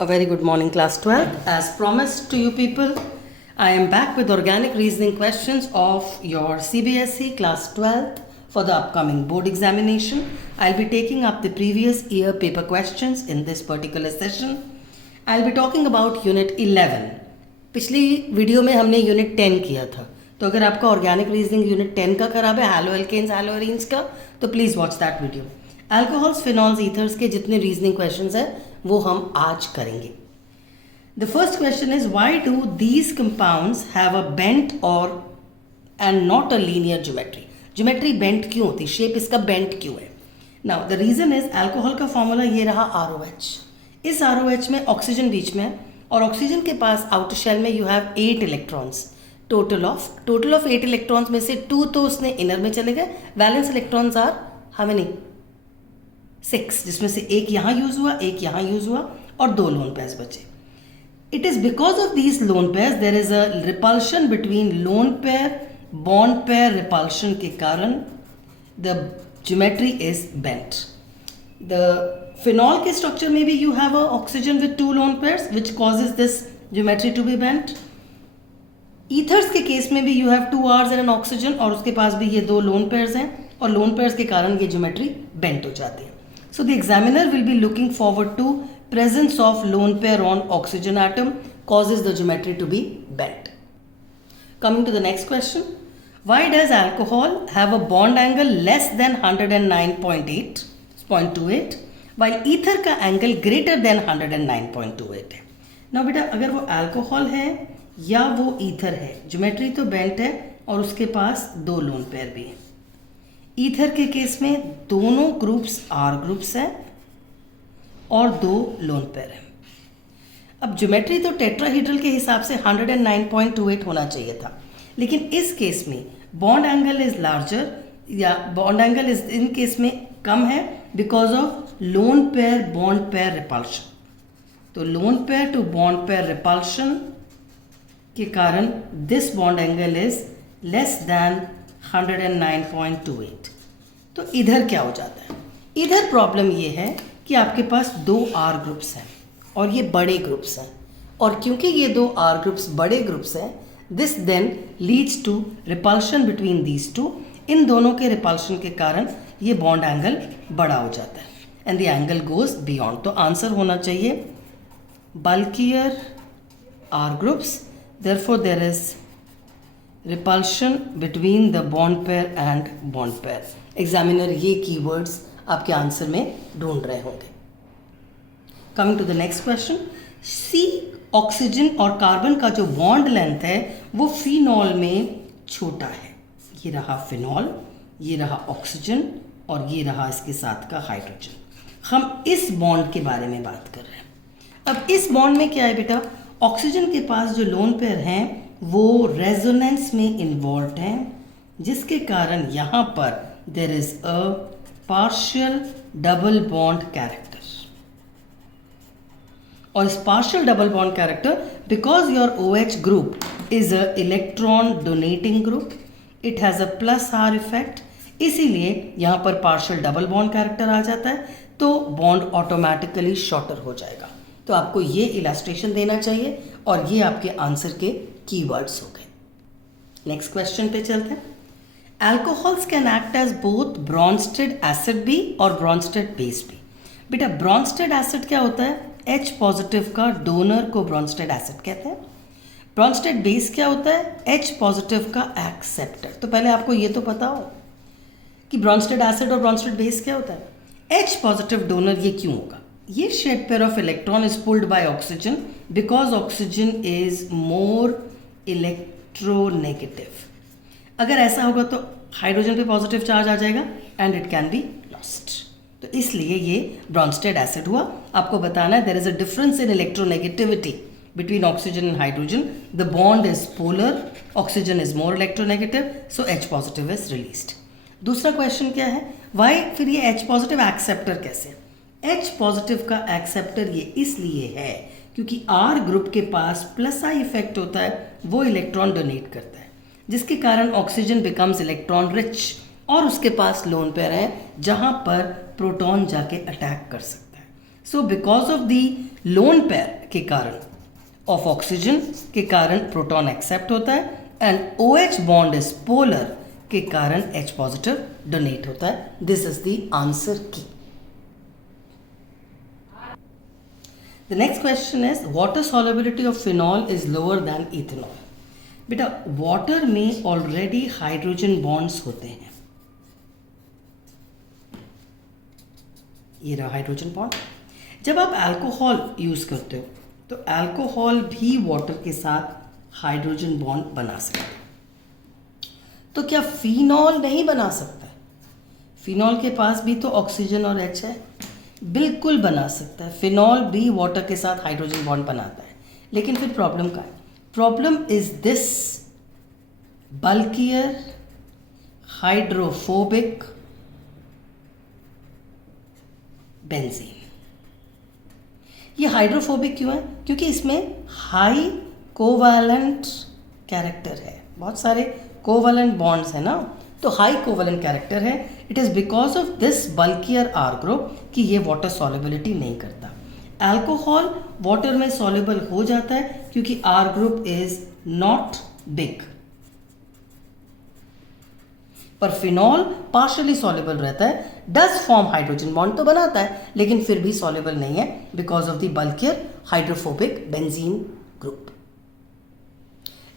A very good morning, class 12. As promised to you people, I am back with organic reasoning questions of your CBSE class 12th for the upcoming board examination. I'll be taking up the previous year paper questions in this particular session. I'll be talking about unit 11. पिछली video में हमने unit 10 किया था, तो अगर आपका organic reasoning unit 10 का खराब है, हैलो एल्केन्स हैलो एरीन्स का, तो please watch that video. Alcohols, phenols, ethers के जितने रीजनिंग क्वेश्चंस हैं वो हम आज करेंगे. The first question is why do these compounds have a bent और and not a linear geometry. Geometry bent क्यों होती, शेप इसका बेंट क्यों है? Now the reason is alcohol का फॉर्मूला ये रहा ROH. इस ROH में ऑक्सीजन बीच में है और ऑक्सीजन के पास आउटर शेल में you have 8 electrons. Total of 8 electrons में से 2 तो उसने इनर में चले गए. Valence electrons are how many? 6, जिसमें से एक यहाँ यूज हुआ, एक यहाँ यूज हुआ और 2 लोन पेयर्स बचे. It is because of these lone pairs there is a repulsion between lone pair bond pair. Repulsion के कारण the geometry is bent. The phenol के स्ट्रक्चर में भी you have a oxygen with 2 lone pairs which causes this geometry to be bent. Ethers के case में भी you have 2 Rs and an oxygen और उसके पास भी ये 2 लोन पेयर्स हैं और लोन पेयर्स के कारण ये ज्योमेट्री बेंट हो जाती है. So the examiner will be looking forward to presence of lone pair on oxygen atom causes the geometry to be bent. Coming to the next question, why does alcohol have a bond angle less than 109.28 while ether का angle greater than 109.28 है? Now बेटा अगर वो alcohol है या वो ether है, geometry तो bent है और उसके पास 2 lone pair भी है. ईथर के केस में दोनों ग्रुप्स आर ग्रुप्स हैं और 2 लोन पेयर हैं. अब ज्योमेट्री तो टेट्राहीड्रल के हिसाब से 109.28 होना चाहिए था, लेकिन इस केस में बॉन्ड एंगल इज लार्जर या bond angle is in case में कम है because of lone pair bond pair repulsion. तो lone pair to bond pair repulsion के कारण this bond angle is less than 109.28. तो इधर क्या हो जाता है? इधर प्रॉब्लम ये है कि आपके पास 2 R ग्रुप्स हैं और ये बड़े ग्रुप्स हैं, और क्योंकि ये 2 R ग्रुप्स बड़े ग्रुप्स हैं, this then leads to repulsion between these 2. इन दोनों के रिपल्शन के कारण ये बॉन्ड एंगल बड़ा हो जाता है and the angle goes beyond. तो आंसर होना चाहिए bulkier R groups, therefore there is repulsion between the bond pair and bond pair. Examiner ये कीवर्ड्स आपके आंसर में ढूंढ रहे होंगे. Coming to the next question, C oxygen और कार्बन का जो बॉन्ड लेंथ है वो फिनॉल में छोटा है. ये रहा फिनॉल, ये रहा ऑक्सीजन और ये रहा इसके साथ का हाइड्रोजन. हम इस बॉन्ड के बारे में बात कर रहे हैं. अब इस बॉन्ड में क्या है बेटा? ऑक्सीजन के पास जो लोन पेयर हैं वो रेजोनेंस में इन्वॉल्व हैं, जिसके कारण यहाँ पर there is a partial double bond character. और इस partial double bond character because your OH group is a electron donating group, it has a plus R effect, इसीलिए यहाँ पर पार्शियल डबल बॉन्ड कैरेक्टर आ जाता है, तो बॉन्ड ऑटोमेटिकली शॉर्टर हो जाएगा. तो आपको ये इलस्ट्रेशन देना चाहिए और ये आपके आंसर के कीवर्ड्स हो गए. नेक्स्ट क्वेश्चन पे चलते हैं. Alcohols can act as both Bronsted acid भी और ब्रॉन्स्टेड बेस भी. बेटा ब्रॉन्स्टेड एसिड क्या होता है? H पॉजिटिव का डोनर को ब्रॉन्स्टेड एसिड कहते हैं. ब्रॉन्स्टेड बेस क्या होता है? H पॉजिटिव का एक्सेप्टर. तो पहले आपको ये तो पता हो कि ब्रॉन्स्टेड एसिड और ब्रॉन्स्टेड बेस क्या होता है. H पॉजिटिव डोनर ये क्यों होगा? ये shared pair of electron is pulled by oxygen because oxygen is more electronegative. अगर ऐसा होगा तो हाइड्रोजन पे पॉजिटिव चार्ज आ जाएगा and it can be lost. तो इसलिए ये ब्रॉन्स्टेड एसिड हुआ. आपको बताना है there is a difference in electronegativity between oxygen and hydrogen. The bond is polar, oxygen is more electronegative, so H positive is released. दूसरा क्वेश्चन क्या है? वाई फिर ये H पॉजिटिव एक्सेप्टर कैसे? H पॉजिटिव का एक्सेप्टर ये इसलिए है क्योंकि R ग्रुप के पास प्लस I इफेक्ट होता है, वो इलेक्ट्रॉन डोनेट करता है, जिसके कारण ऑक्सीजन बिकम्स इलेक्ट्रॉन रिच और उसके पास लोन पेयर है जहाँ पर प्रोटॉन जाके अटैक कर सकता है. So because of the lone pair के कारण ऑफ ऑक्सीजन के कारण प्रोटॉन एक्सेप्ट होता है and OH bond is polar के कारण H पॉजिटिव डोनेट होता है. दिस इज द आंसर की. The next question is water solubility of phenol is lower than ethanol. बेटा वाटर में ऑलरेडी हाइड्रोजन बॉन्ड्स होते हैं. ये रहा हाइड्रोजन बॉन्ड. जब आप अल्कोहल यूज करते हो तो अल्कोहल भी वाटर के साथ हाइड्रोजन बॉन्ड बना सकते हैं. तो क्या फिनॉल नहीं बना सकता है? फिनॉल के पास भी तो ऑक्सीजन और H है. बिल्कुल बना सकता है. फिनॉल भी वाटर के साथ हाइड्रोजन बॉन्ड बनाता है. लेकिन फिर प्रॉब्लम क्या है? Problem is this bulkier hydrophobic benzene. ये हाइड्रोफोबिक क्यों है? क्योंकि इसमें हाई कोवैलेंट कैरेक्टर है. बहुत सारे कोवैलेंट बॉन्ड्स है ना, तो हाई कोवैलेंट कैरेक्टर है. It is because of this bulkier R group कि ये वाटर सॉल्युबिलिटी नहीं करता. अल्कोहल वाटर में सॉल्युबल हो जाता है क्योंकि R group is not big. पर फिनॉल पार्शियली सॉल्युबल रहता है, डज फॉर्म हाइड्रोजन बॉन्ड तो बनाता है लेकिन फिर भी सॉल्युबल नहीं है because of the bulkier hydrophobic benzene group.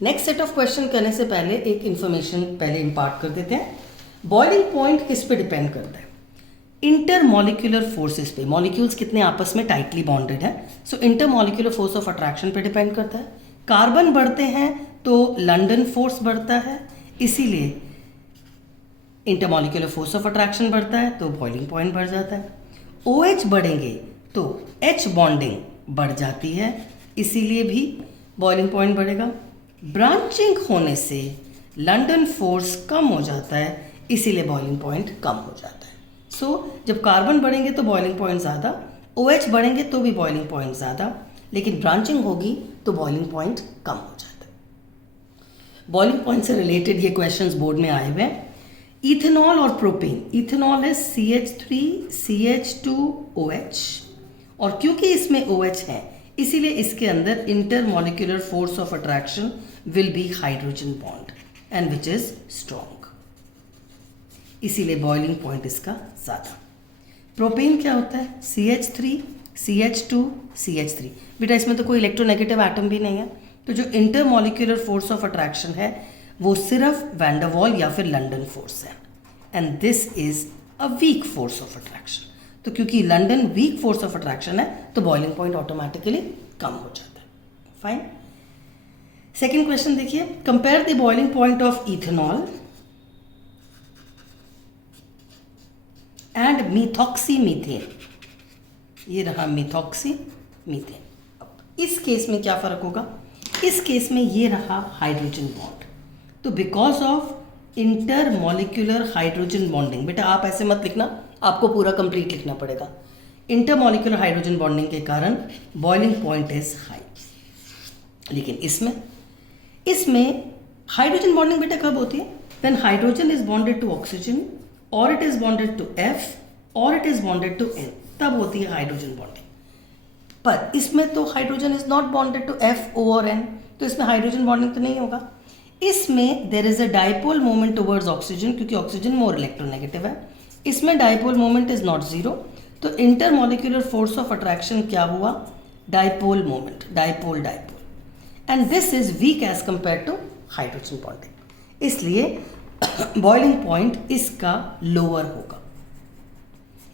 Next set of question करने से पहले एक इंफॉर्मेशन पहले इम्पार्ट कर देते हैं. बॉइलिंग पॉइंट किस पे डिपेंड करता है? इंटर मॉलिक्यूलर फोर्सेस पे. मॉलिक्यूल्स कितने आपस में टाइटली बॉन्डेड है, so inter molecular force of attraction पे डिपेंड करता है. कार्बन बढ़ते हैं तो लंडन फोर्स बढ़ता है, इसीलिए inter molecular force of attraction बढ़ता है तो बॉइलिंग पॉइंट बढ़ जाता है. OH बढ़ेंगे तो H बॉन्डिंग बढ़ जाती है, इसीलिए भी बॉइलिंग पॉइंट बढ़ेगा. ब्रांचिंग होने से लंडन फोर्स कम हो जाता है, इसीलिए बॉइलिंग पॉइंट कम हो जाता है. सो जब कार्बन बढ़ेंगे तो बॉइलिंग पॉइंट ज़्यादा, OH बढ़ेंगे तो भी बॉइलिंग पॉइंट ज़्यादा, लेकिन ब्रांचिंग होगी तो बॉइलिंग पॉइंट कम हो जाता है. बॉइलिंग पॉइंट से रिलेटेड ये क्वेश्चंस बोर्ड में आए हुए हैं. इथेनॉल और प्रोपेन. इथेनॉल है CH3CH2OH और क्योंकि इसमें OH है इसीलिए इसके अंदर inter molecular force of attraction will be hydrogen bond and which is strong, इसीलिए बॉइलिंग पॉइंट इसका ज़्यादा. प्रोपेन क्या होता है? CH3CH2CH3. बेटा इसमें तो कोई इलेक्ट्रोनेगेटिव एटम भी नहीं है, तो जो inter molecular force of attraction है वो सिर्फ वैन डर वाल या फिर लंडन फोर्स है and this is a weak force of attraction. तो क्योंकि London weak force of attraction है तो बॉइलिंग पॉइंट ऑटोमेटिकली कम हो जाता है. फाइन. सेकेंड क्वेश्चन देखिए. Compare the boiling point of ethanol and methoxy methane. ये रहा मिथॉक्सी मीथेन. अब इस केस में क्या फर्क होगा? इस केस में ये रहा हाइड्रोजन बॉन्ड, तो because of inter molecular hydrogen bonding. बेटा आप ऐसे मत लिखना, आपको पूरा कंप्लीट लिखना पड़ेगा. इंटर मॉलिक्यूलर हाइड्रोजन बॉन्डिंग के कारण बॉइलिंग पॉइंट इज हाई. लेकिन इसमें हाइड्रोजन बॉन्डिंग बेटा कब होती है? When hydrogen is bonded to oxygen और it is bonded to F और it is bonded to N, तब होती है हाइड्रोजन बॉन्डिंग. पर इसमें तो hydrogen is not bonded to F, O और N, तो इसमें हाइड्रोजन बॉन्डिंग तो नहीं होगा. इसमें there is a dipole moment towards oxygen क्योंकि ऑक्सीजन मोर इलेक्ट्रोनेगेटिव है. इसमें dipole moment is not zero, तो inter molecular force of attraction क्या हुआ? Dipole moment, dipole and this is weak as compare to hydrogen bonding, इसलिए boiling point इसका lower होगा.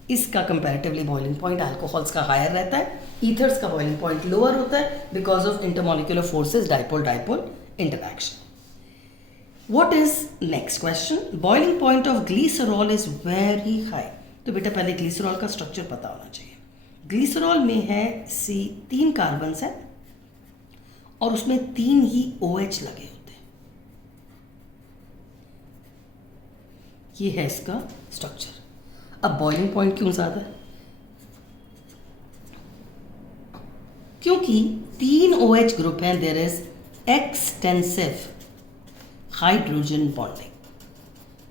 इसका कंपैरेटिवली बॉइलिंग पॉइंट अल्कोहल्स का हायर रहता है, ईथर्स का बॉइलिंग पॉइंट लोअर होता है because of intermolecular forces dipole interaction. What is next question? Boiling point of glycerol is very high. तो बेटा पहले ग्लिसरॉल का स्ट्रक्चर पता होना चाहिए. ग्लिसरॉल में है तीन कार्बन है और उसमें 3 ही OH लगे होते हैं. ये है इसका स्ट्रक्चर. अब बॉइलिंग पॉइंट क्यों ज्यादा है? क्योंकि 3 OH ग्रुप हैं. There is extensive hydrogen bonding.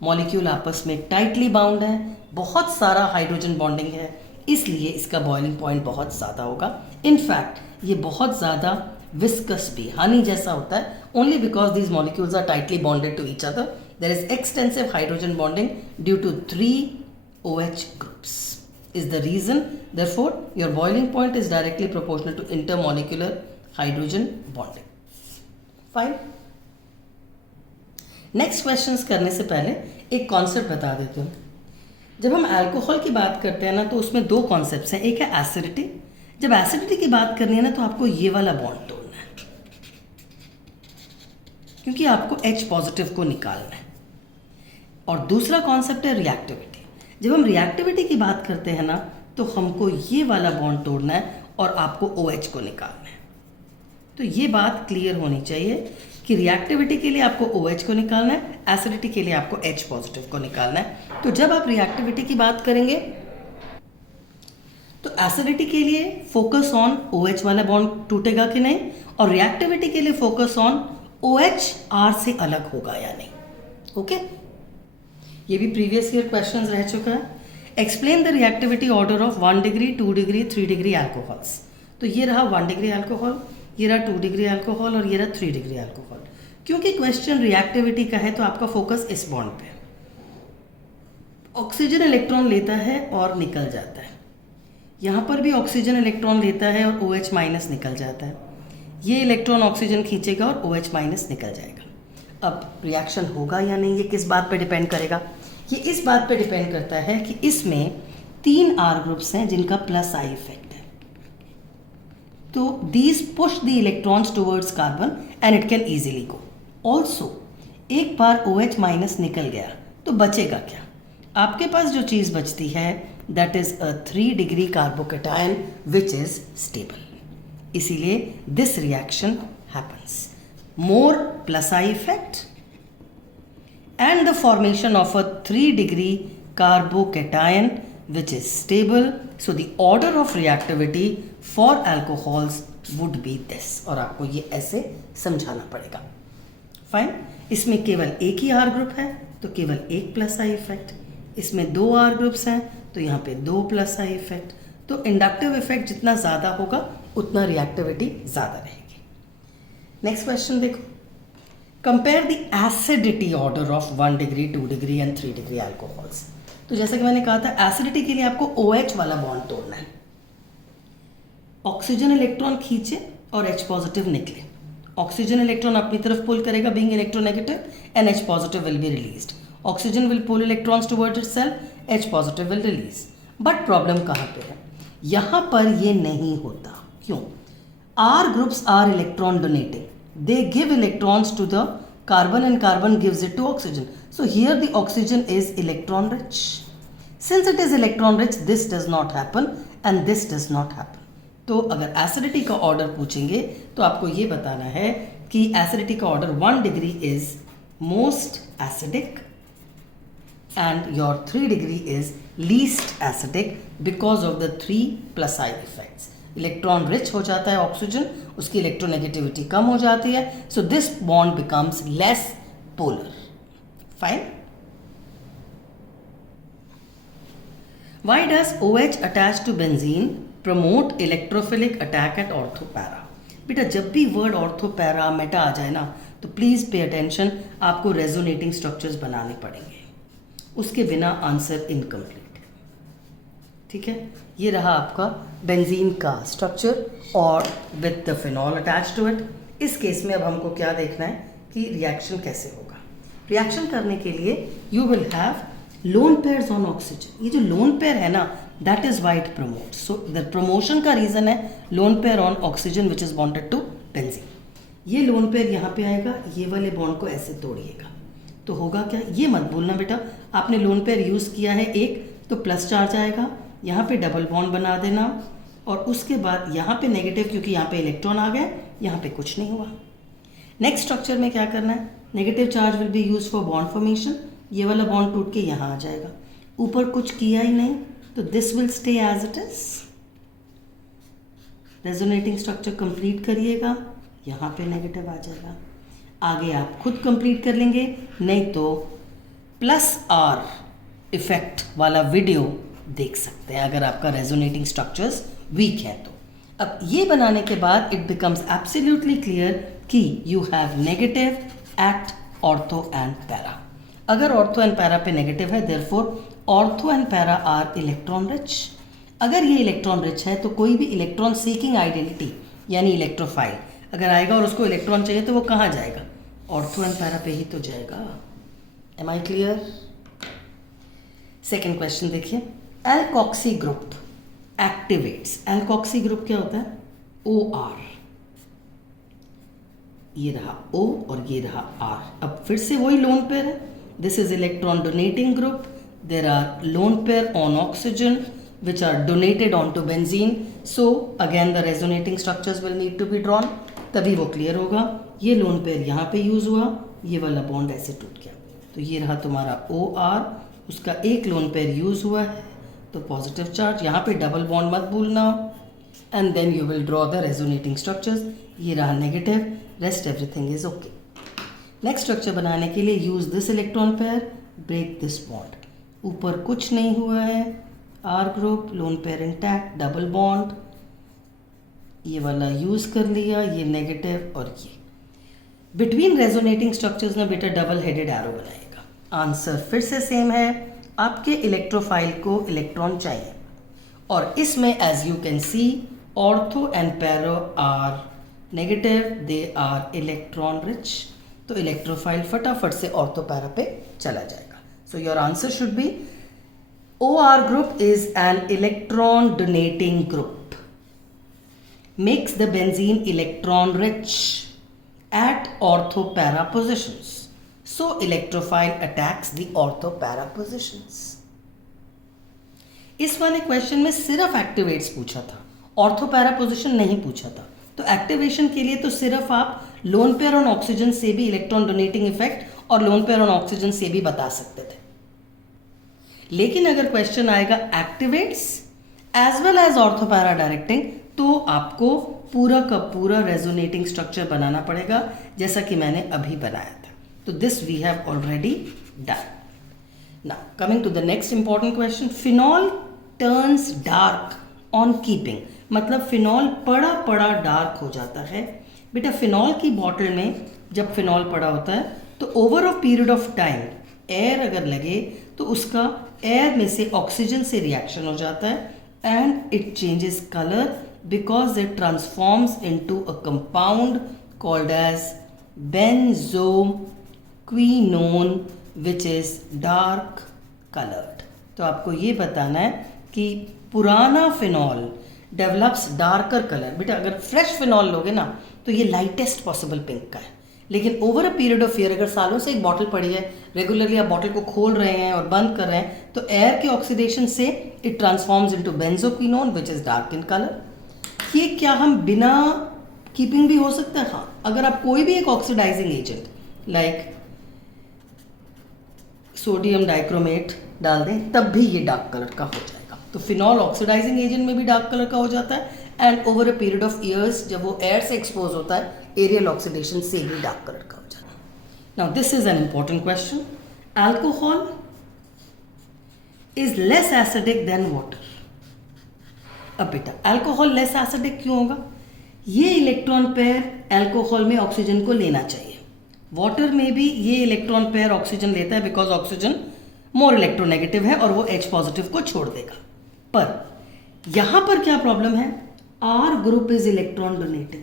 Molecule आपस में टाइटली बाउंड है, बहुत सारा हाइड्रोजन बॉन्डिंग है, इसलिए इसका बॉइलिंग पॉइंट बहुत ज़्यादा होगा। इनफैक्ट ये बहुत ज़्यादा विस्कस भी हनी जैसा होता है, only because these molecules are tightly bonded to each other. There is extensive hydrogen bonding due to 3 OH groups is the reason. Therefore your boiling point is directly proportional to intermolecular hydrogen bonding. Fine. Next questions करने से पहले एक concept बता देते हूँ। जब हम alcohol की बात करते हैं ना, तो उसमें दो कॉन्सेप्ट्स हैं। एक है एसिडिटी। जब एसिडिटी की बात करनी है ना, तो आपको ये वाला बॉन्ड तोड़ना है, क्योंकि आपको H पॉजिटिव को निकालना है। और दूसरा कॉन्सेप्ट है रिएक्टिविटी। जब हम रिएक्टिविटी की बात करते हैं ना, तो हमको ये वाला बॉन्ड तोड़ना है और आपको OH को निकालना है। तो ये बात क्लियर होनी चाहिए कि रिएक्टिविटी के लिए आपको OH को निकालना है, एसिडिटी के लिए आपको H पॉजिटिव को निकालना है। तो जब आप रिएक्टिविटी की बात करेंगे तो एसिडिटी के लिए फोकस ऑन OH वाला बॉन्ड टूटेगा कि नहीं, और रिएक्टिविटी के लिए फोकस ऑन OH R से अलग होगा या नहीं। ओके, ये भी प्रीवियस ईयर क्वेश्चंस रह चुका है। Explain the reactivity order of 1 degree, 2 degree, 3 degree alcohols. तो ये रहा 1 डिग्री अल्कोहल, ये रहा 2 डिग्री अल्कोहल और ये रहा 3 डिग्री अल्कोहल। क्योंकि क्वेश्चन रिएक्टिविटी का है तो आपका फोकस इस बॉन्ड पे। ऑक्सीजन इलेक्ट्रॉन लेता है और निकल जाता है, यहाँ पर भी ऑक्सीजन इलेक्ट्रॉन लेता है और OH माइनस निकल जाता है। ये इलेक्ट्रॉन ऑक्सीजन खींचेगा और OH माइनस निकल जाएगा। अब रिएक्शन होगा या नहीं, ये किस बात पे डिपेंड करेगा? ये इस बात पे डिपेंड करता है कि इसमें 3 R ग्रुप्स हैं जिनका प्लस I इफेक्ट है। तो these push the electrons towards carbon and it can easily go. Also एक बार OH माइनस निकल गया तो बचेगा क्या? आपके पास जो चीज़ बचती है that is a 3 degree carbocation which is stable. इसीलिए this reaction happens. More plus I effect and the formation of a 3 degree carbocation which is stable. So the order of reactivity for alcohols would be this, और आपको ये ऐसे समझाना पड़ेगा। Fine. इसमें केवल एक ही R ग्रुप है तो केवल एक प्लस I इफेक्ट, इसमें 2 R ग्रुप्स हैं तो यहाँ पे 2 प्लस I इफेक्ट। तो इंडक्टिव इफेक्ट जितना ज़्यादा होगा उतना रिएक्टिविटी ज़्यादा रहेगी। नेक्स्ट क्वेश्चन देखो, compare the acidity order of 1 degree, 2 degree and 3 degree alcohols. तो जैसा कि मैंने कहा था, एसिडिटी के लिए आपको OH वाला बॉन्ड तोड़ना है। ऑक्सीजन इलेक्ट्रॉन खींचे और H पॉजिटिव निकले। ऑक्सीजन इलेक्ट्रॉन अपनी तरफ पुल करेगा being electronegative and H positive will be released. Oxygen will pull electrons towards itself, H positive will release. But problem कहाँ पे है? यहाँ पर ये नहीं होता। क्यों? R groups are electron donating. They give electrons to the carbon and carbon gives it to oxygen. So here the oxygen is electron rich. Since it is electron rich, this does not happen and this does not happen. तो अगर acidity का order पूछेंगे तो आपको ये बताना है कि एसिडिटी का order 1 degree is most acidic and your 3 degree is least acidic because of the 3 plus I effects. Electron rich हो जाता है ऑक्सीजन, उसकी इलेक्ट्रोनेगेटिविटी कम हो जाती है, so this bond becomes less polar. Fine. Why does OH attach to benzene promote electrophilic attack at ortho para? बेटा जब भी वर्ड ऑर्थोपैरा मेटा आ जाए ना, तो प्लीज पे अटेंशन, आपको रेजोनेटिंग स्ट्रक्चर्स बनाने पड़ेंगे, उसके बिना आंसर इनकम्प्लीट। ठीक है, ये रहा आपका बेंजीन का स्ट्रक्चर और with the phenol attach to it. इस केस में अब हमको क्या देखना है कि रिएक्शन कैसे होगा। रिएक्शन करने के लिए you will have lone pairs on oxygen. ये जो लोन पेयर है ना, that is why it promote. So the promotion का रीजन है lone pair on oxygen which is bonded to benzene. ये लोन पेयर यहाँ पे आएगा, ये वाले बॉन्ड को ऐसे तोड़िएगा तो होगा क्या? ये मत भूलना बेटा, आपने लोन पेयर यूज किया है एक, तो प्लस चार्ज आएगा, यहाँ पे डबल बॉन्ड बना देना और उसके बाद यहाँ पे नेगेटिव, क्योंकि यहाँ पे इलेक्ट्रॉन आ गए, यहाँ पे कुछ नहीं हुआ। नेक्स्ट स्ट्रक्चर में क्या करना है? Negative charge will be use for bond formation. ये वाला बॉन्ड टूट के यहाँ आ जाएगा, ऊपर कुछ किया ही नहीं, तो this will stay as it is. Resonating structure complete करिएगा, यहाँ पे नेगेटिव आ जाएगा। आगे आप खुद कंप्लीट कर लेंगे, नहीं तो प्लस R इफेक्ट वाला वीडियो देख सकते हैं अगर आपका रेजोनेटिंग स्ट्रक्चर्स वीक है तो। अब ये बनाने के बाद इट बिकम्स एब्सोल्युटली क्लियर कि you have negative at ortho and para. अगर ऑर्थो एंड पैरा पे नेगेटिव है, therefore ortho and para are electron rich. अगर ये इलेक्ट्रॉन रिच है तो कोई भी इलेक्ट्रॉन सीकिंग आइडेंटिटी यानी इलेक्ट्रोफाइल अगर आएगा और उसको इलेक्ट्रॉन चाहिए तो वो कहाँ जाएगा? ऑर्थो एंड पैरा पे ही तो जाएगा। Am I clear? Second question देखिए, alkoxy group activates. Alkoxy group क्या होता है? ओ आर, ये रहा O और ये रहा R। अब फिर से वही लोन पेयर है। This is electron donating group, there are lone pair on oxygen which are donated onto benzene, so again the resonating structures will need to be drawn, तभी वो क्लियर होगा। ये लोन पेयर यहाँ पे use हुआ, ये वाला बॉन्ड ऐसे टूट गया, तो ये रहा तुम्हारा OR, उसका एक लोन पेयर यूज हुआ है तो पॉजिटिव चार्ज, यहाँ पे डबल बॉन्ड मत भूलना, and then you will draw the resonating structures. ये रहा negative, rest everything is okay. Next structure बनाने के लिए use this electron pair, break this bond. ऊपर कुछ नहीं हुआ है, R group, lone pair intact, double bond, ये वाला यूज कर लिया, ये नेगेटिव और ये बिटवीन रेजोनेटिंग स्ट्रक्चर्स में बेटा डबल हेडेड एरो बनाएगा। आंसर फिर से सेम है, आपके इलेक्ट्रोफाइल को इलेक्ट्रॉन चाहिए और इसमें as you can see ortho and para are negative, they are electron rich, तो इलेक्ट्रोफाइल फटाफट से ऑर्थो पैरा पे चला जाएगा। So your answer should be OR group is an electron donating group, makes the benzene electron rich at ortho para positions, so electrophile attacks the ortho para positions। इस वाले question में सिर्फ activates पूछा था, ortho para position नहीं पूछा था, तो एक्टिवेशन के लिए तो सिर्फ आप लोन पेयर ऑन ऑक्सीजन से भी इलेक्ट्रॉन डोनेटिंग इफेक्ट और लोन पेयर ऑन ऑक्सीजन से भी बता सकते थे। लेकिन अगर क्वेश्चन आएगा activates as well as ortho para directing, तो आपको पूरा का पूरा रेजोनेटिंग स्ट्रक्चर बनाना पड़ेगा जैसा कि मैंने अभी बनाया था। तो this we have already done. Now coming to the next important question, phenol turns dark on keeping, मतलब फिनॉल पड़ा पड़ा डार्क हो जाता है। बेटा फिनॉल की बॉटल में जब फिनॉल पड़ा होता है तो over a period of time air अगर लगे तो उसका एयर में से ऑक्सीजन से रिएक्शन हो जाता है and it changes colour because it transforms into a compound called as benzoquinone which is dark coloured. तो आपको ये बताना है कि पुराना फिनॉल डेवलप्स डार्कर कलर। बेटा अगर फ्रेश फिनॉल लोगे ना तो ये लाइटेस्ट पॉसिबल पिंक का है, लेकिन over a period of year अगर सालों से एक बॉटल पड़ी है, रेगुलरली आप बॉटल को खोल रहे हैं और बंद कर रहे हैं, तो एयर के ऑक्सीडेशन से it transforms into benzoquinone which is dark in colour. ये क्या हम बिना कीपिंग भी हो सकता है? हाँ, अगर आप कोई भी एक oxidising agent like sodium dichromate डाल दें तब भी ये डार्क कलर का हो जाएगा। तो फिनॉल ऑक्सीडाइजिंग एजेंट में भी डार्क कलर का हो जाता है and over a period of years जब वो एयर से एक्सपोज होता है एरियल ऑक्सीडेशन से भी डार्क कलर का हो जाता है। Now this is an important question, alcohol is less acidic then water. अब बेटा अल्कोहल लेस एसिडिक क्यों होगा? ये इलेक्ट्रॉन पेयर अल्कोहल में ऑक्सीजन को लेना चाहिए, वाटर में भी ये इलेक्ट्रॉन पेयर ऑक्सीजन लेता है बिकॉज ऑक्सीजन मोर इलेक्ट्रोनेगेटिव है और वो H पॉजिटिव को छोड़ देगा। पर यहां पर क्या प्रॉब्लम है? R group is electron donating,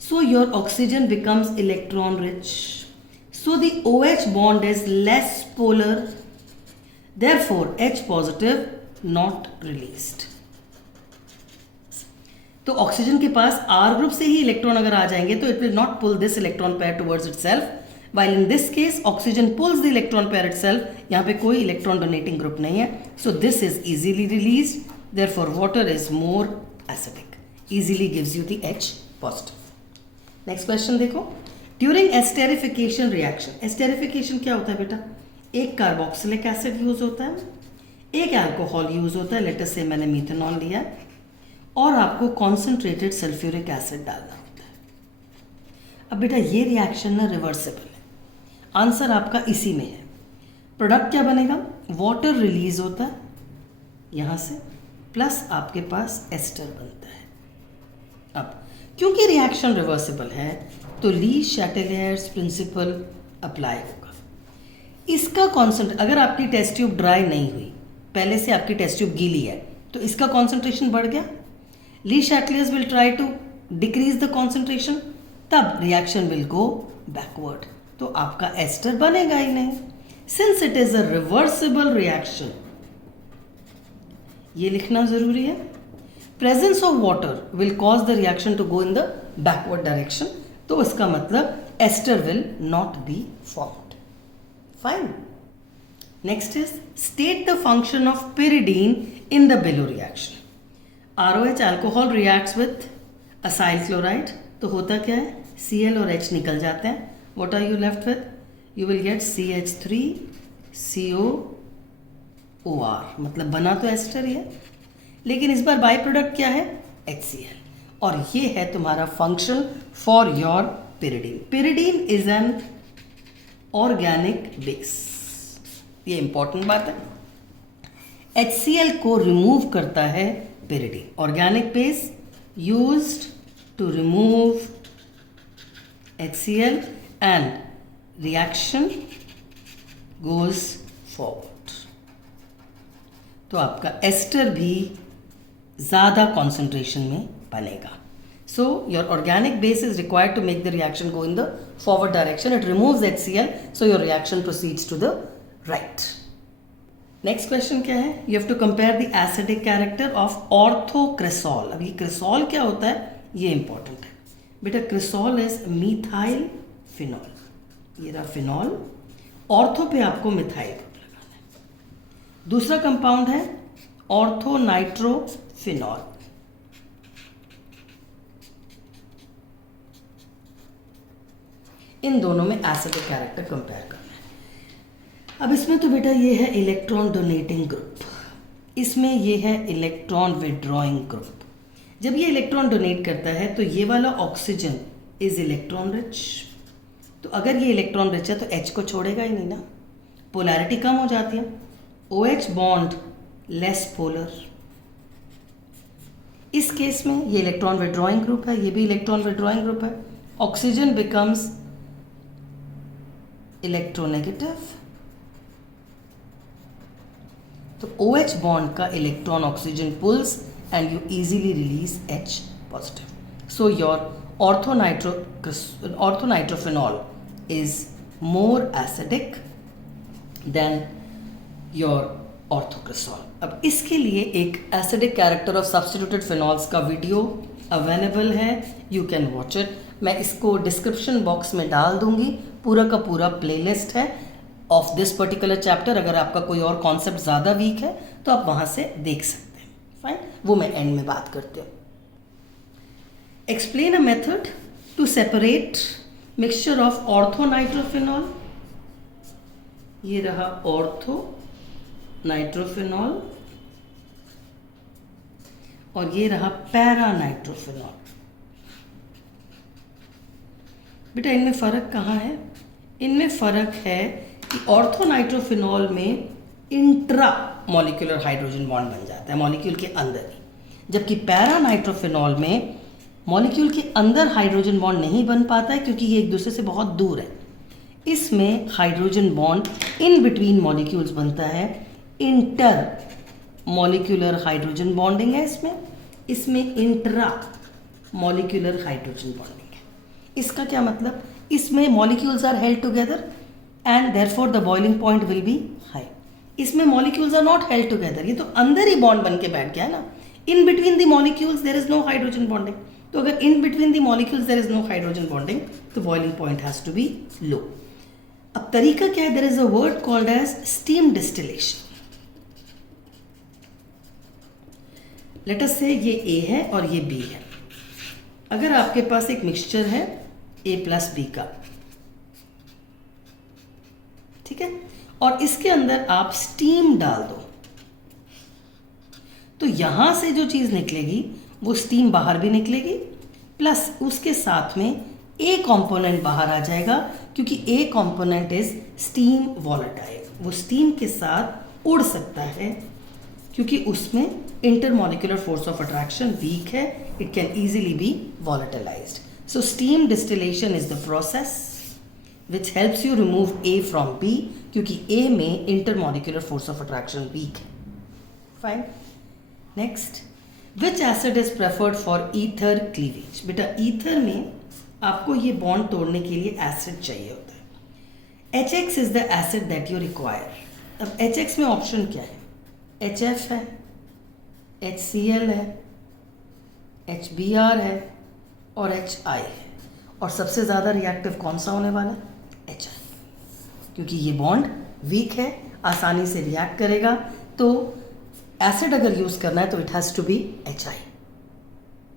so your oxygen becomes electron rich, so the OH bond is less polar, therefore H positive not released। तो ऑक्सीजन के पास R ग्रुप से ही इलेक्ट्रॉन अगर आ जाएंगे तो it will not pull this electron pair towards itself, while in this case oxygen pulls the electron pair itself। यहाँ पे कोई electron donating group नहीं है, so this is easily released, therefore water is more acidic, easily gives you the H positive। Next question देखो, during esterification reaction, esterification क्या होता है बेटा? एक कार्बोक्सिलिक एसिड यूज होता है, एक अल्कोहल यूज होता है, लेटर से मैंने मीथेनॉल लिया, और आपको कॉन्सेंट्रेटेड सल्फ्यूरिक एसिड डालना होता है। अब बेटा ये रिएक्शन ना रिवर्सिबल है, आंसर आपका इसी में है। प्रोडक्ट क्या बनेगा? वाटर रिलीज होता है, यहाँ से प्लस आपके पास एस्टर बनता है। अब क्योंकि रिएक्शन रिवर्सिबल है तो ली शैटेलियर्स प्रिंसिपल अप्लाई होगा। इसका कॉन्सेंट्रेशन, अगर आपकी टेस्ट ट्यूब ड्राई नहीं हुई, पहले से आपकी टेस्ट ट्यूब गीली है, तो इसका कॉन्सेंट्रेशन बढ़ गया। Le Chatelier's will try to decrease the concentration, तब रिएक्शन विल गो बैकवर्ड, तो आपका एस्टर बनेगा ही नहीं। Since it is a reversible reaction, ये लिखना जरूरी है। Presence of water will cause the reaction to go in the backward direction, तो इसका मतलब ester will not be formed. Fine. Next is state the function of pyridine in the below reaction. ROH alcohol reacts with acyl chloride, तो होता क्या है, Cl और H निकल जाते हैं। What are you left with? You will get CH3COOR, मतलब बना तो एस्टर ही है, लेकिन इस बार बाई प्रोडक्ट क्या है, HCl, और ये है तुम्हारा function for your pyridine। pyridine is an organic base, ये इंपॉर्टेंट बात है। HCl को रिमूव करता है pyridine, organic base used to remove HCl and reaction goes forward, तो आपका एस्टर भी ज़्यादा कॉन्सेंट्रेशन में बनेगा। So your organic base is required to make the reaction go in the forward direction. It removes HCl, so your reaction proceeds to the right. Next question क्या है? You have to compare the acidic character of orthocresol. अब ये क्रेसॉल क्या होता है, ये important है बेटा। क्रेसॉल इज मिथाइल फिनॉल, ये रहा फिनॉल, ऑर्थो पे आपको मिथाइल ग्रुप लगाना है। दूसरा कंपाउंड है ऑर्थो नाइट्रोफिनॉल, इन दोनों में एसिडिक कैरेक्टर कंपेयर करना है। अब इसमें तो बेटा ये है इलेक्ट्रॉन डोनेटिंग ग्रुप, इसमें ये है इलेक्ट्रॉन विड्रॉइंग ग्रुप। जब ये इलेक्ट्रॉन डोनेट करता है तो ये वाला ऑक्सीजन इज इलेक्ट्रॉन रिच, तो अगर ये इलेक्ट्रॉन रिच है तो H को छोड़ेगा ही नहीं ना, पोलैरिटी कम हो जाती है। OH बॉन्ड लेस पोलर, इस केस में ये इलेक्ट्रॉन विड्रॉइंग ग्रुप है, ये भी इलेक्ट्रॉन विड्रॉइंग ग्रुप है। ऑक्सीजन बिकम्स इलेक्ट्रोनेगेटिव, तो OH बॉन्ड का electron oxygen pulls and you easily release H positive. So your orthonitrophenol is more acidic than your orthocresol. अब इसके लिए एक acidic character of substituted phenols का video available है, you can watch it. मैं इसको description box में डाल दूंगी, पूरा का पूरा प्लेलिस्ट है ऑफ दिस पर्टिकुलर चैप्टर। अगर आपका कोई और कॉन्सेप्ट ज़्यादा वीक है तो आप वहाँ से देख सकते हैं। फाइन, वो मैं एंड में बात करती हूँ। Explain a method to separate mixture of ortho nitrophenol, ये रहा ऑर्थोनाइट्रोफिनॉल, और ये रहा पैरानाइट्रोफिनॉल। बेटा इनमें फ़र्क कहाँ है? इनमें फ़र्क है कि ऑर्थोनाइट्रोफिनॉल में इंट्रा मॉलिक्यूलर हाइड्रोजन बॉन्ड बन जाता है मॉलिक्यूल के अंदर ही, जबकि पैरानाइट्रोफिनॉल में मॉलिक्यूल के अंदर हाइड्रोजन बॉन्ड नहीं बन पाता है क्योंकि ये एक दूसरे से बहुत दूर है। इसमें hydrogen bond in between molecules बनता है, इंटर मॉलिक्यूलर हाइड्रोजन बॉन्डिंग है इसमें इंट्रा मॉलिक्यूलर हाइड्रोजन बॉन्डिंग है। इसका क्या मतलब? इसमें molecules are held together and therefore the boiling point will be high. इसमें molecules are not held together, ये तो अंदर ही बॉन्ड बन के बैठ गया है ना। In between the molecules there is no hydrogen bonding, तो अगर in between the molecules there is no hydrogen bonding तो boiling point has to be low. अब तरीका क्या है? There is a word called as steam distillation. Let us say ये A है और ये B है। अगर आपके पास एक मिक्सचर है A+B का, ठीक है, और इसके अंदर आप स्टीम डाल दो, तो यहां से जो चीज निकलेगी वो स्टीम बाहर भी निकलेगी, प्लस उसके साथ में A कंपोनेंट बाहर आ जाएगा, क्योंकि A component is steam volatile, वो स्टीम के साथ उड़ सकता है क्योंकि उसमें intermolecular force of attraction weak है, it can easily be volatilized. So steam distillation is the process which helps you remove A from B, क्योंकि A में intermolecular force of attraction weak है. Fine. Next, which acid is preferred for ether cleavage. बेटा ether में आपको ये bond तोड़ने के लिए एसिड चाहिए होता है. HX is the acid that you require. अब HX में ऑप्शन क्या है? HF है, HCl है, HBr है और HI है. और सबसे ज़्यादा रिएक्टिव कौन सा होने वाला है? HI, क्योंकि ये बॉन्ड वीक है, आसानी से रिएक्ट करेगा. तो एसिड अगर यूज़ करना है तो it has to be HI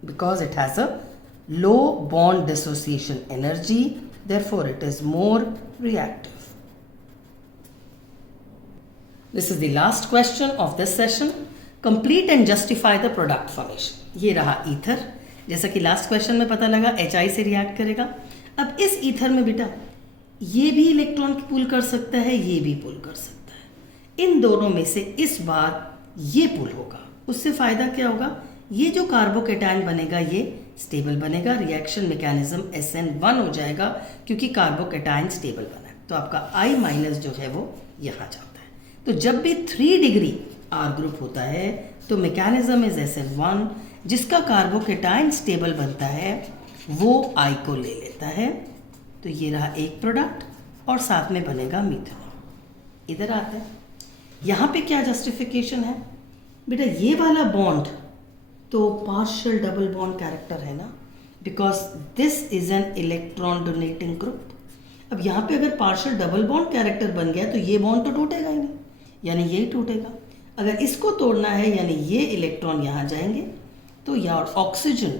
because it has a low bond dissociation energy, therefore it is more reactive. This is the last question of this session. Complete and justify the product formation. ये रहा ether. जैसा कि last question में पता लगा HI से react करेगा. अब इस ईथर में बेटा ये भी इलेक्ट्रॉन पुल कर सकता है, ये भी पुल कर सकता है. इन दोनों में से इस बार ये पुल होगा. उससे फ़ायदा क्या होगा? ये जो कार्बोकेटायन बनेगा ये स्टेबल बनेगा. रिएक्शन मैकेनिज्म SN1 हो जाएगा क्योंकि कार्बोकेटायन स्टेबल बना है. तो आपका I माइनस जो है वो यहाँ जाता है. तो जब भी 3 डिग्री R ग्रुप होता है तो मैकेनिज्म इज SN1. जिसका कार्बोकेटायन स्टेबल बनता है वो I को ले लेता है. तो ये रहा एक प्रोडक्ट और साथ में बनेगा मीथेनॉल. इधर आते हैं. यहाँ पे क्या जस्टिफिकेशन है? बेटा ये वाला बॉन्ड तो पार्शियल डबल बॉन्ड कैरेक्टर है ना, because this is an electron donating group. अब यहाँ पे अगर पार्शियल डबल बॉन्ड कैरेक्टर बन गया तो ये बॉन्ड तो टूटेगा ही नहीं, यानी यही टूटेगा. अगर इसको तोड़ना है यानी ये इलेक्ट्रॉन यहाँ जाएंगे तो your oxygen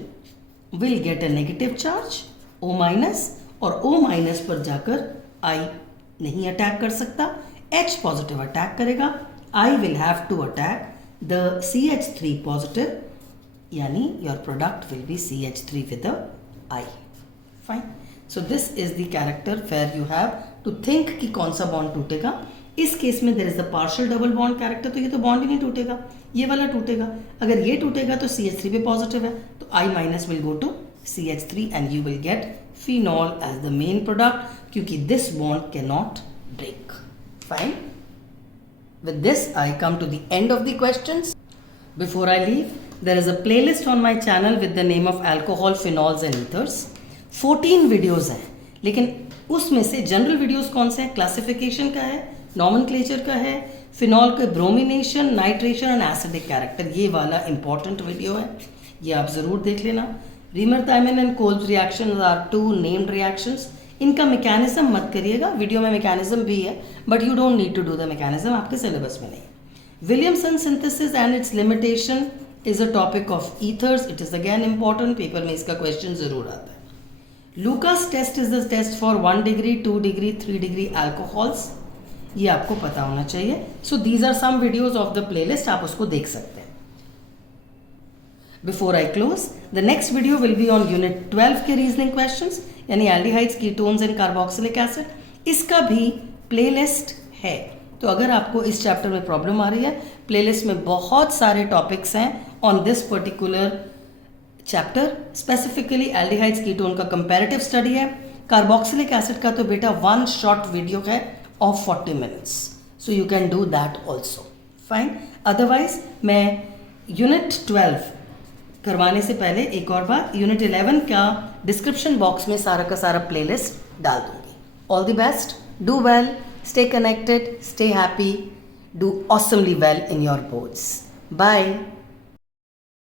will get a negative charge O minus, और O माइनस पर जाकर I नहीं अटैक कर सकता, H पॉजिटिव अटैक करेगा. I will have to attack the CH3 positive, यानी your product will be CH3 with a I. Fine. So this is the character where you have to think कि कौन सा bond टूटेगा. इस case में there is the partial double bond character, तो ये तो बॉन्ड ही नहीं टूटेगा, ये वाला टूटेगा. अगर ये टूटेगा तो CH3 पे पॉजिटिव है तो I minus will go to CH3 and you will get phenol as the main product, क्योंकि this bond can not break. Fine. With this, I come to the end of the questions. Before I leave, there is a playlist on my channel with the name of alcohol, phenols and ethers. 14 videos हैं, लेकिन उसमें से general videos कौन से हैं? Classification का है, nomenclature का है, फिनॉल के bromination, nitration and acidic character. ये वाला इंपॉर्टेंट वीडियो है, ये आप ज़रूर देख लेना. Reimer Tiemann and Kolbe reaction are 2 named reactions. इनका मैकेनिज्म मत करिएगा, वीडियो में मैकेनिज्म भी है but you don't need to do the mechanism, आपके सिलेबस में नहीं. Williamson synthesis and its limitation is a topic of ethers. It is again important, paper में इसका क्वेश्चन जरूर आता है. Lucas test is the test for 1 degree 2 degree 3 degree alcohols. ये आपको पता होना चाहिए. So these are some videos of the playlist, आप उसको देख सकते हैं. Before I close, the next video will be on Unit 12 के रीजनिंग क्वेश्चंस, यानी aldehydes, ketones and carboxylic acid. इसका भी प्लेलिस्ट है. तो अगर आपको इस चैप्टर में प्रॉब्लम आ रही है, प्लेलिस्ट में बहुत सारे टॉपिक्स हैं on this particular chapter. Specifically aldehydes ketone का कंपैरेटिव स्टडी है. कार्बोक्सिलिक एसिड का तो बेटा 1 शॉर्ट वीडियो है of 40 minutes, so you can do that also. Fine. Otherwise मैं यूनिट 12 करवाने से पहले एक और बात, यूनिट 11 का डिस्क्रिप्शन बॉक्स में सारा का सारा प्लेलिस्ट डाल दूंगी. All the best, do well, stay connected, stay happy, do awesomely well in your boards. Bye.